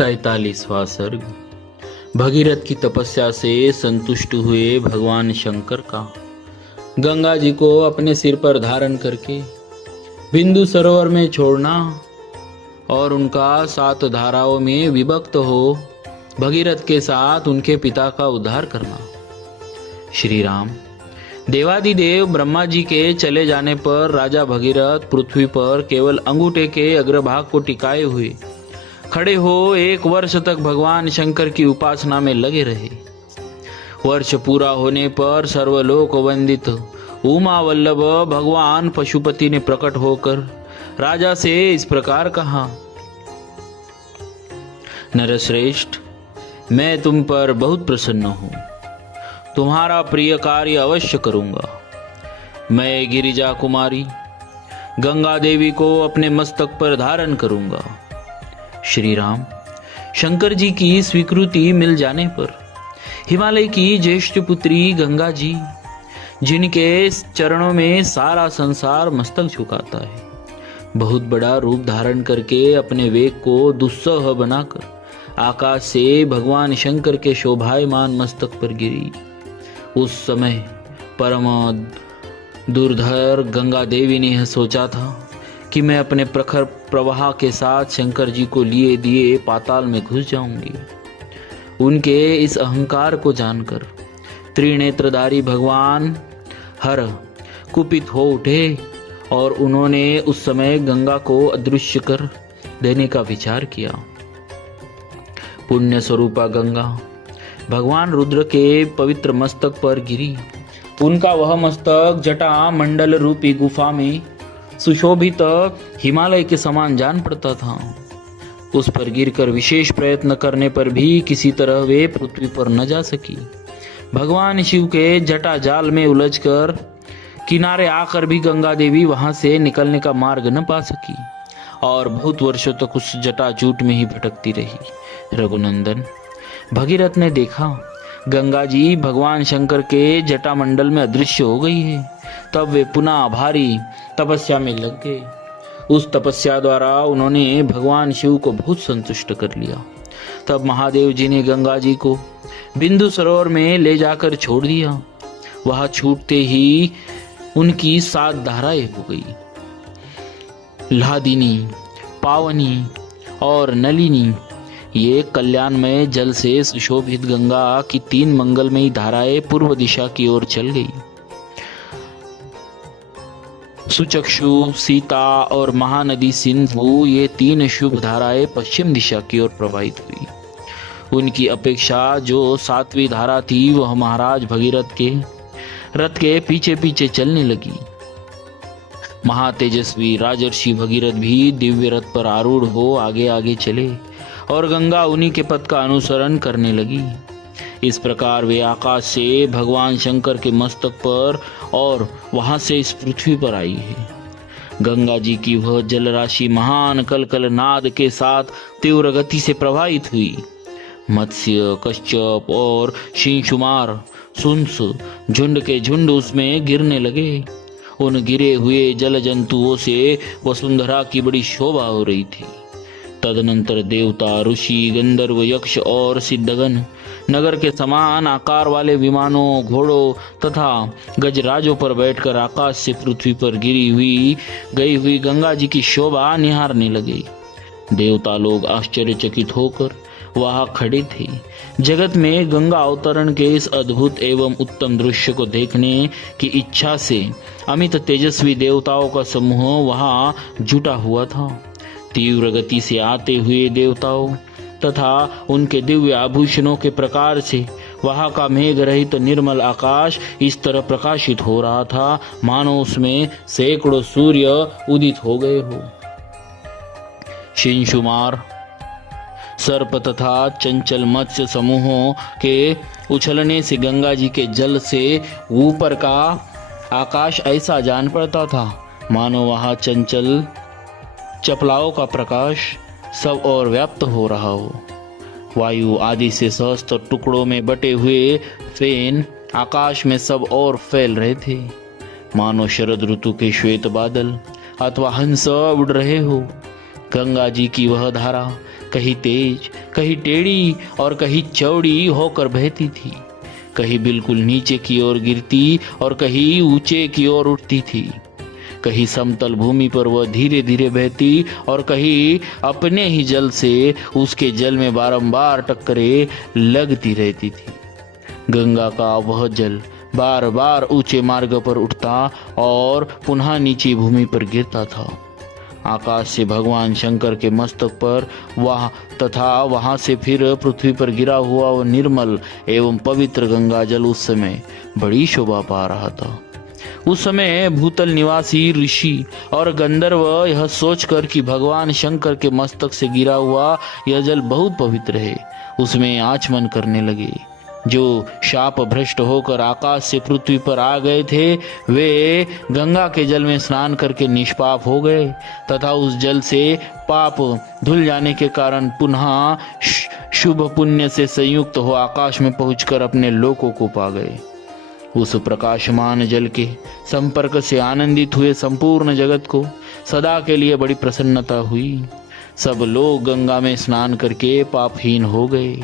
43वां सर्ग। भगीरथ की तपस्या से संतुष्ट हुए भगवान शंकर का गंगा जी को अपने सिर पर धारण करके बिंदु सरोवर में छोड़ना और उनका 7 धाराओं में विभक्त हो भगीरथ के साथ उनके पिता का उद्धार करना। श्री राम। देवादिदेव ब्रह्मा जी के चले जाने पर राजा भगीरथ पृथ्वी पर केवल अंगूठे के अग्रभाग को टिकाए हुए खड़े हो 1 वर्ष तक भगवान शंकर की उपासना में लगे रहे। वर्ष पूरा होने पर सर्वलोक वंदित उमा वल्लभ भगवान पशुपति ने प्रकट होकर राजा से इस प्रकार कहा, नरश्रेष्ठ, मैं तुम पर बहुत प्रसन्न हूँ, तुम्हारा प्रिय कार्य अवश्य करूंगा। मैं गिरिजा कुमारी गंगा देवी को अपने मस्तक पर धारण करूंगा। श्री राम। शंकर जी की स्वीकृति मिल जाने पर हिमालय की ज्येष्ठ पुत्री गंगा जी, जिनके चरणों में सारा संसार मस्तक झुकाता है, बहुत बड़ा रूप धारण करके अपने वेग को दुस्सह बनाकर आकाश से भगवान शंकर के शोभायमान मस्तक पर गिरी। उस समय परम दुर्धर गंगा देवी ने यह सोचा था कि मैं अपने प्रखर प्रवाह के साथ शंकर जी को लिए दिए पाताल में घुस जाऊंगी। उनके इस अहंकार को जानकर त्रिनेत्रधारी भगवान हर कुपित हो उठे और उन्होंने उस समय गंगा को अदृश्य कर देने का विचार किया। पुण्य स्वरूपा गंगा भगवान रुद्र के पवित्र मस्तक पर गिरी। उनका वह मस्तक जटा मंडल रूपी गुफा में सुशोभित हिमालय के समान जान पड़ता था। उस पर गिरकर विशेष प्रयत्न करने पर भी किसी तरह वे पृथ्वी पर न जा सकी। भगवान शिव के जटा जाल में उलझकर किनारे आकर भी गंगा देवी वहां से निकलने का मार्ग न पा सकी और बहुत वर्षों तक उस जटाजूट में ही भटकती रही। रघुनंदन, भगीरथ ने देखा गंगा जी भगवान शंकर के जटा मंडल में अदृश्य हो गई है। तब वे पुनः भारी तपस्या में लग गए। उस तपस्या द्वारा उन्होंने भगवान शिव को बहुत संतुष्ट कर लिया। तब महादेव जी ने गंगा जी को बिंदु सरोवर में ले जाकर छोड़ दिया। वहां छूटते ही उनकी 7 धाराएं हो गई। लादिनी, पावनी और नलिनी, ये कल्याणमय जल से सुशोभित गंगा की 3 मंगलमयी धाराएं पूर्व दिशा की ओर चल गई। सुचक्षु, सीता और महानदी सिंधु, ये 3 शुभ धाराएं पश्चिम दिशा की ओर प्रवाहित हुई। उनकी अपेक्षा जो 7वीं धारा थी वह महाराज भगीरथ के रथ के पीछे पीछे चलने लगी। महातेजस्वी राजर्षि भगीरथ भी दिव्य रथ पर आरूढ़ हो आगे आगे चले और गंगा उन्हीं के पथ का अनुसरण करने लगी। इस प्रकार वे आकाश से भगवान शंकर के मस्तक पर और वहां से इस पृथ्वी पर आई है। गंगा जी की वह जल राशि महान कलकल नाद के साथ तीव्र गति से प्रवाहित हुई। मत्स्य, कश्यप और शिंशुमार, सुंस झुंड के झुंड उसमें गिरने लगे। उन गिरे हुए जल जंतुओं से वसुंधरा की बड़ी शोभा हो रही थी। तदनंतर देवता, ऋषि, गंधर्व, यक्ष और सिद्धगण नगर के समान आकार वाले विमानों, घोड़ों तथा गजराजों पर बैठकर आकाश से पृथ्वी पर गई हुई गंगा जी की शोभा निहारने लगे। देवता लोग आश्चर्यचकित होकर वहां खड़े थे। जगत में गंगा अवतरण के इस अद्भुत एवं उत्तम दृश्य को देखने की इच्छा से अमित तेजस्वी देवताओं का समूह वहां जुटा हुआ था। तीव्र गति से आते हुए देवताओं तथा उनके दिव्य आभूषणों के प्रकार से वहां का मेघ रहित निर्मल आकाश इस तरह प्रकाशित हो रहा था मानो उसमें सैकड़ों सूर्य उदित हो गए हो। शिंशुमार, सर्प तथा चंचल मत्स्य समूहों के उछलने से गंगा जी के जल से ऊपर का आकाश ऐसा जान पड़ता था मानो वहां चंचल चपलाओं का प्रकाश सब और व्याप्त हो रहा हो। वायु आदि से सहस्त्र टुकड़ों में बटे हुए फेन आकाश में सब और फैल रहे थे मानो शरद ऋतु के श्वेत बादल अथवा हंस उड़ रहे हो। गंगा जी की वह धारा कहीं तेज, कहीं टेढ़ी और कहीं चौड़ी होकर बहती थी। कहीं बिल्कुल नीचे की ओर गिरती और कहीं ऊंचे की ओर उठती थी। कहीं समतल भूमि पर वह धीरे धीरे बहती और कहीं अपने ही जल से उसके जल में बारंबार टक्करें लगती रहती थी। गंगा का वह जल बार बार ऊंचे मार्ग पर उठता और पुनः नीची भूमि पर गिरता था। आकाश से भगवान शंकर के मस्तक पर वह तथा वहां से फिर पृथ्वी पर गिरा हुआ वह निर्मल एवं पवित्र गंगा जल उस समय बड़ी शोभा पा रहा था। उस समय भूतल निवासी ऋषि और गंधर्व यह सोचकर कि भगवान शंकर के मस्तक से गिरा हुआ यह जल बहुत पवित्र है, उसमें आचमन करने लगे। जो शाप भ्रष्ट होकर आकाश से पृथ्वी पर आ गए थे वे गंगा के जल में स्नान करके निष्पाप हो गए तथा उस जल से पाप धुल जाने के कारण पुनः शुभ पुण्य से संयुक्त हो आकाश में पहुंचकर अपने लोकों को पा गए। उस प्रकाशमान जल के संपर्क से आनंदित हुए संपूर्ण जगत को सदा के लिए बड़ी प्रसन्नता हुई। सब लोग गंगा में स्नान करके पापहीन हो गए।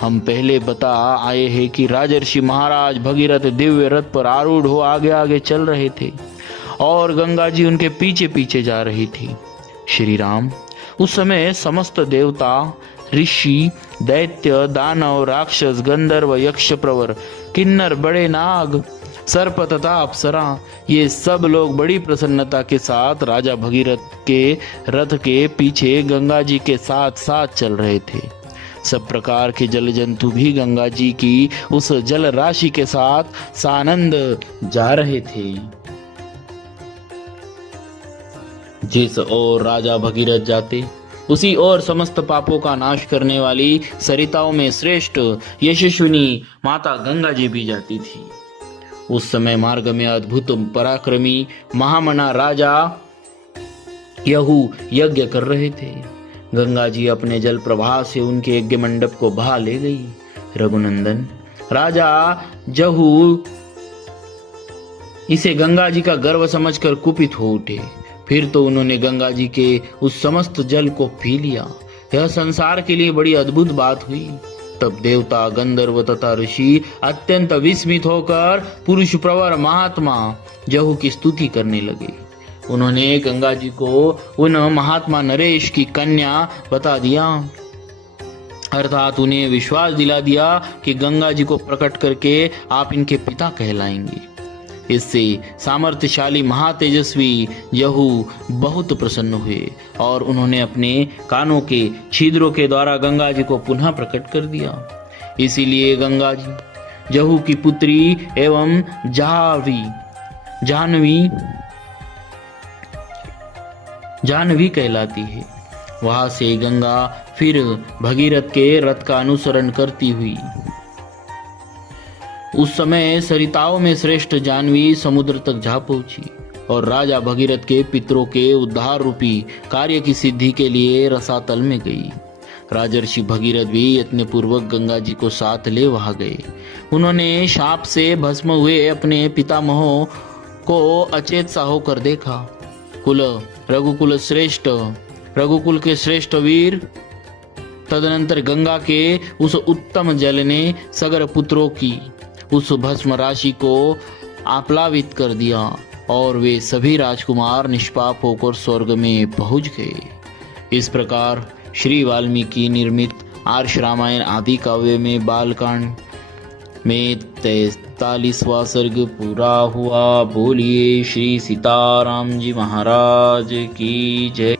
हम पहले बता आए हैं कि राजर्षि महाराज भगीरथ दिव्य रथ पर आरूढ़ हो आगे आगे चल रहे थे और गंगा जी उनके पीछे पीछे जा रही थी। श्री राम उस समय समस्त देवता, ऋषि, दैत्य, दानव, राक्षस, गंधर्व, यक्ष, प्रवर, किन्नर, बड़े नाग, सर्प तथा अप्सरा ये सब लोग बड़ी प्रसन्नता के साथ राजा भगीरथ के रथ के पीछे गंगा जी के साथ साथ चल रहे थे। सब प्रकार के जल जंतु भी गंगा जी की उस जल राशि के साथ सानंद जा रहे थे। जिस ओर राजा भगीरथ जाते उसी ओर समस्त पापों का नाश करने वाली सरिताओं में श्रेष्ठ यशस्विनी माता गंगा जी भी जाती थी। उस समय मार्ग में अद्भुत पराक्रमी महामना राजा यहू यज्ञ कर रहे थे। गंगा जी अपने जल प्रवाह से उनके यज्ञ मंडप को बहा ले गई। रघुनंदन राजा जहू इसे गंगा जी का गर्व समझकर कुपित हो उठे। फिर तो उन्होंने गंगा जी के उस समस्त जल को पी लिया। यह संसार के लिए बड़ी अद्भुत बात हुई। तब देवता, गंधर्व तथा ऋषि अत्यंत विस्मित होकर पुरुष प्रवर महात्मा जहू की स्तुति करने लगे। उन्होंने गंगा जी को उन महात्मा नरेश की कन्या बता दिया, अर्थात उन्हें विश्वास दिला दिया कि गंगा जी को प्रकट करके आप इनके पिता कहलाएंगे। इससे सामर्थ्यशाली महातेजस्वी यहू बहुत प्रसन्न हुए और उन्होंने अपने कानों के छिद्रों के द्वारा गंगा जी को पुनः प्रकट कर दिया। इसीलिए गंगा जी जहू की पुत्री एवं जाह्नवी कहलाती है। वहां से गंगा फिर भगीरथ के रथ का अनुसरण करती हुई उस समय सरिताओं में श्रेष्ठ जाह्नवी समुद्र तक जा पहुंची और राजा भगीरथ के पितरों के उद्धार रूपी कार्य की सिद्धि के लिए रसातल में गई। राजर्षि भगीरथ भी यत्न पूर्वक गंगा जी को साथ ले वहां गए। उन्होंने शाप से भस्म हुए अपने पितामहों को अचेत सा होकर देखा। रघुकुल के श्रेष्ठ वीर। तदनंतर गंगा के उस उत्तम जल ने सगर पुत्रों की उस भस्म राशि को आप्लावित कर दिया और वे सभी राजकुमार निष्पाप होकर स्वर्ग में पहुंच गए। इस प्रकार श्री वाल्मीकि निर्मित आर्ष रामायण आदि काव्य में बालकांड में 43वां सर्ग पूरा हुआ। बोलिए श्री सीताराम जी महाराज की जय।